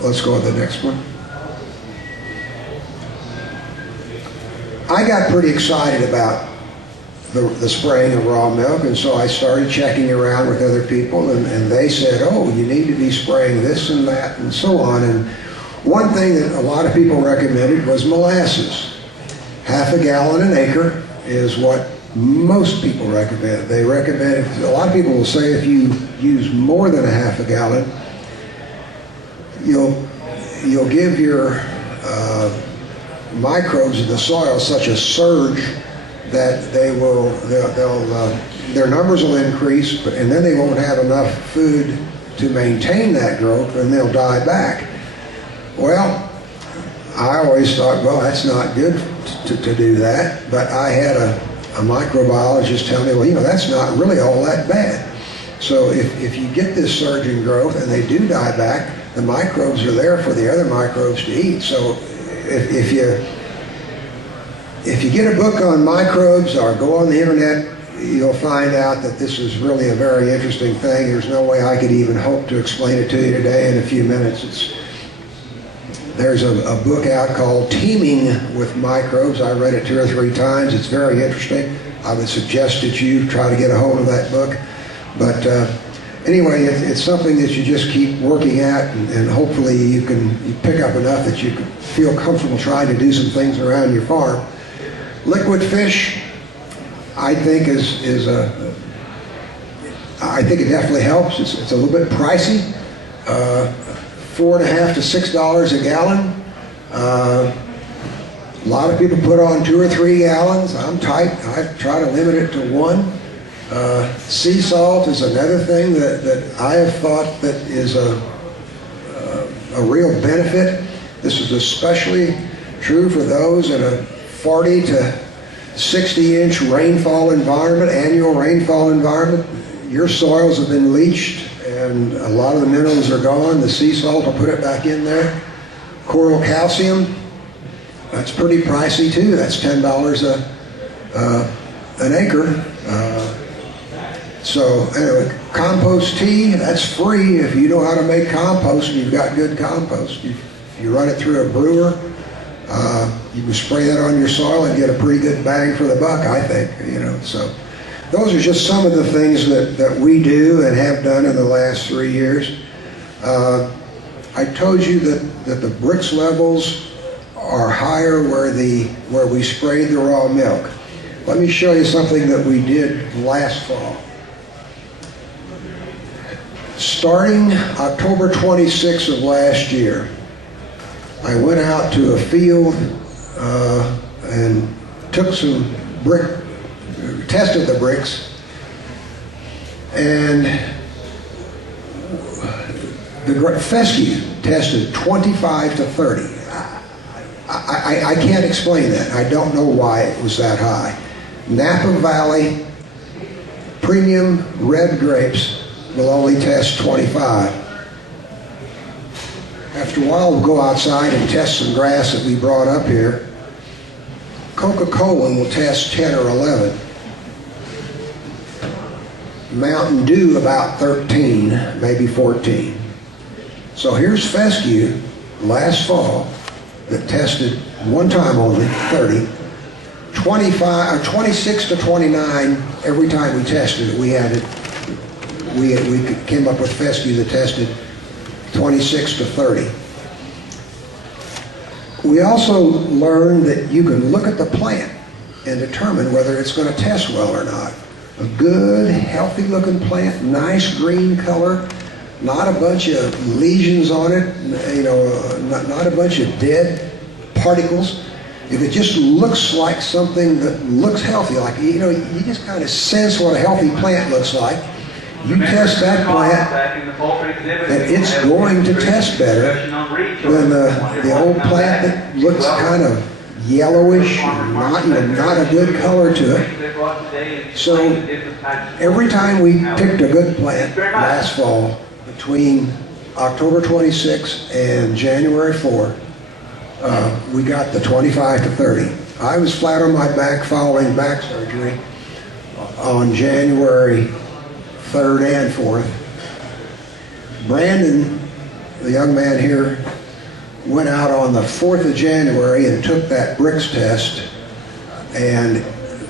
Let's go to the next one. I got pretty excited about the spraying of raw milk, and so I started checking around with other people, and they said, oh, you need to be spraying this and that and so on. And one thing that a lot of people recommended was molasses. Half a gallon an acre is what most people recommend. They recommend, a lot of people will say if you use more than a half a gallon, you'll give your microbes in the soil such a surge that their numbers will increase, and then they won't have enough food to maintain that growth, and they'll die back. Well, I always thought, well, that's not good to do that, but I had a microbiologist tell me, well, that's not really all that bad. So if you get this surge in growth and they do die back, the microbes are there for the other microbes to eat. So if you get a book on microbes or go on the internet, you'll find out that this is really a very interesting thing. There's no way I could even hope to explain it to you today in a few minutes. There's a book out called Teeming with Microbes. I read it 2 or 3 times. It's very interesting. I would suggest that you try to get a hold of that book. But anyway, it's something that you just keep working at, and hopefully you pick up enough that you can feel comfortable trying to do some things around your farm. Liquid fish, I think I think it definitely helps. It's a little bit pricey, $4.50 to $6 a gallon. A lot of people put on 2 or 3 gallons. I'm tight. I try to limit it to 1. Sea salt is another thing that I have thought that is a real benefit. This is especially true for those in a 40 to 60-inch rainfall environment, annual rainfall environment. Your soils have been leached and a lot of the minerals are gone. The sea salt will put it back in there. Coral calcium, that's pretty pricey too. That's $10 an acre. So anyway, compost tea, that's free if you know how to make compost and you've got good compost. If you run it through a brewer, you can spray that on your soil and get a pretty good bang for the buck, I think. So those are just some of the things that we do and have done in the last 3 years. I told you that the Brix levels are higher where we sprayed the raw milk. Let me show you something that we did last fall. Starting October 26th of last year, I went out to a field and took some tested the Brix, and the fescue tested 25 to 30. I can't explain that. I don't know why it was that high. Napa Valley premium red grapes will only test 25. After a while, we'll go outside and test some grass that we brought up here. Coca-Cola will test 10 or 11. Mountain Dew about 13, maybe 14. So here's fescue last fall that tested one time only, 30. 25 or 26 to 29 every time we tested it. We came up with fescue that tested 26 to 30. We also learned that you can look at the plant and determine whether it's going to test well or not. A good, healthy looking plant, nice green color, not a bunch of lesions on it, not a bunch of dead particles. If it just looks like something that looks healthy, like, you just kind of sense what a healthy plant looks like, you test that plant, and it's going to test better than the old plant that looks kind of yellowish, not a good color to it. So every time we picked a good plant last fall, between October 26th and January 4th, we got the 25 to 30. I was flat on my back following back surgery on January 3rd and 4th. Brandon the young man here went out on the 4th of January and took that bricks test, and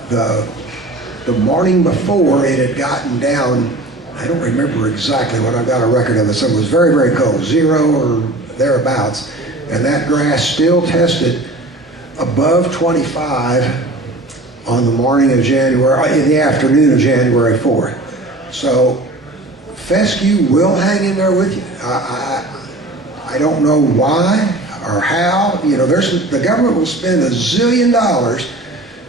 the morning before it had gotten down, I don't remember exactly what, I've got a record of it, so it was very, very cold, 0 or thereabouts, and that grass still tested above 25 on the morning of January, in the afternoon of January 4th. So fescue will hang in there with you. I don't know why or how. You know, the government will spend $1 zillion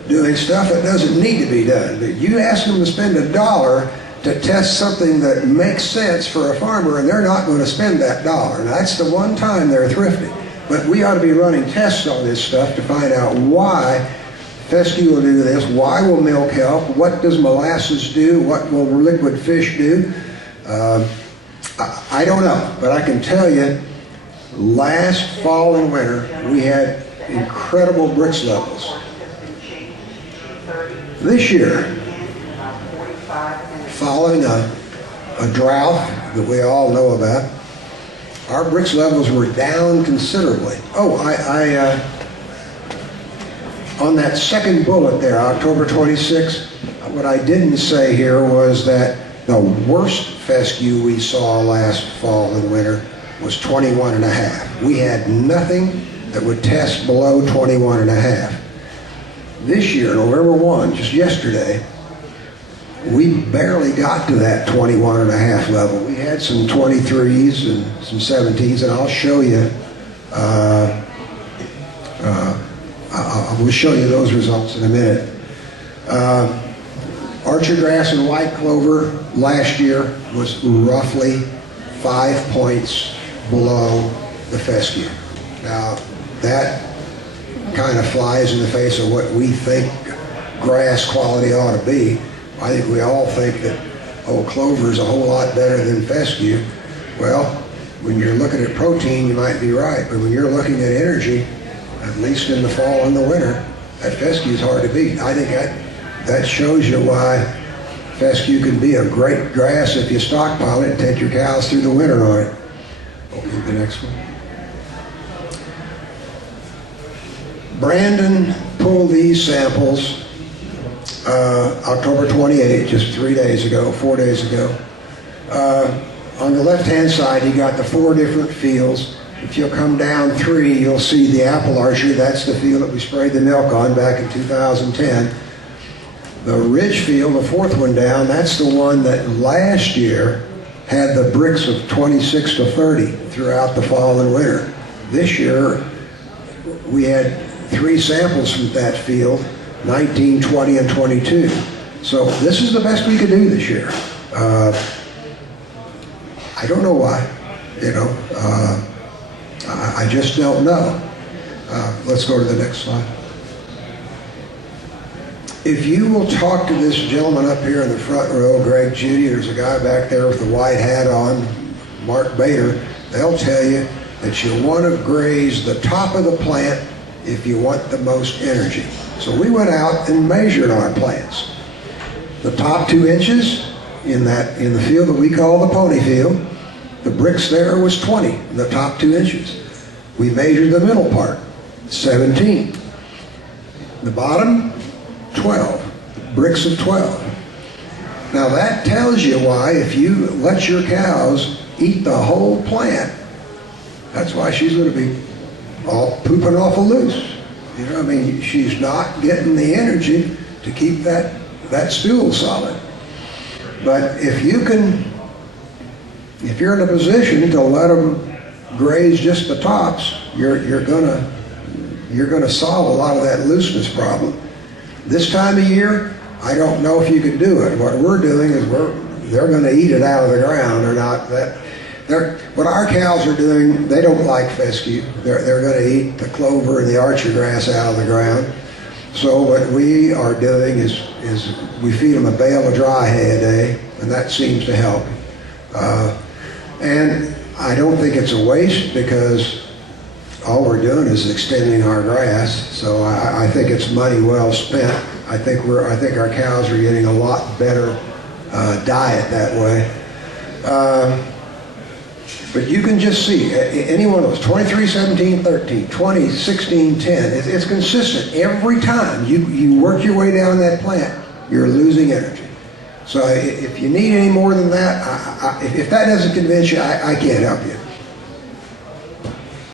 doing stuff that doesn't need to be done. But you ask them to spend $1 to test something that makes sense for a farmer, and they're not going to spend that $1. And that's the one time they're thrifty. But we ought to be running tests on this stuff to find out why fescue will do this, why will milk help, what does molasses do, what will liquid fish do. I don't know, but I can tell you, last fall and winter, we had incredible bricks levels. This year, following a drought that we all know about, our bricks levels were down considerably. Oh, on that second bullet there, October 26th, what I didn't say here was that the worst fescue we saw last fall and winter was 21.5. We had nothing that would test below 21.5. This year, November 1, just yesterday, we barely got to that 21.5 level. We had some 23s and some 17s, and I'll show you. I will show you those results in a minute. Archer grass and white clover last year was roughly 5 points below the fescue. Now, that kind of flies in the face of what we think grass quality ought to be. I think we all think that, oh, clover is a whole lot better than fescue. Well, when you're looking at protein, you might be right, but when you're looking at energy, at least in the fall and the winter, that fescue is hard to beat. I think that shows you why fescue can be a great grass if you stockpile it and take your cows through the winter on it. Okay, the next one. Brandon pulled these samples October 28th, just 4 days ago. On the left-hand side, you got the 4 different fields. If you'll come down 3, you'll see the apple archery. That's the field that we sprayed the milk on back in 2010. The ridge field, the 4th one down, that's the one that last year had the bricks of 26 to 30 throughout the fall and winter. This year, we had 3 samples from that field, 19, 20, and 22. So this is the best we could do this year. I don't know why, I just don't know. Let's go to the next slide. If you will talk to this gentleman up here in the front row, Greg Judy, there's a guy back there with the white hat on, Mark Bader, they'll tell you that you want to graze the top of the plant if you want the most energy. So we went out and measured our plants. The top 2 inches in the field that we call the pony field, the bricks there was 20, the top 2 inches. We measured the middle part, 17. The bottom, 12, bricks of 12. Now that tells you why if you let your cows eat the whole plant, that's why she's going to be all pooping awful loose. She's not getting the energy to keep that stool solid. But if you're in a position to let them graze just the tops, you're gonna solve a lot of that looseness problem. This time of year, I don't know if you can do it. What we're doing is they're going to eat it out of the ground. What our cows are doing, they don't like fescue. They're going to eat the clover and the archer grass out of the ground. So what we are doing is we feed them a bale of dry hay a day, and that seems to help. And I don't think it's a waste because all we're doing is extending our grass. So I think it's money well spent. I think our cows are getting a lot better diet that way. But you can just see, any one of those, 23, 17, 13, 20, 16, 10, it's consistent. Every time you work your way down that plant, you're losing energy. So if you need any more than that, if that doesn't convince you, I can't help you.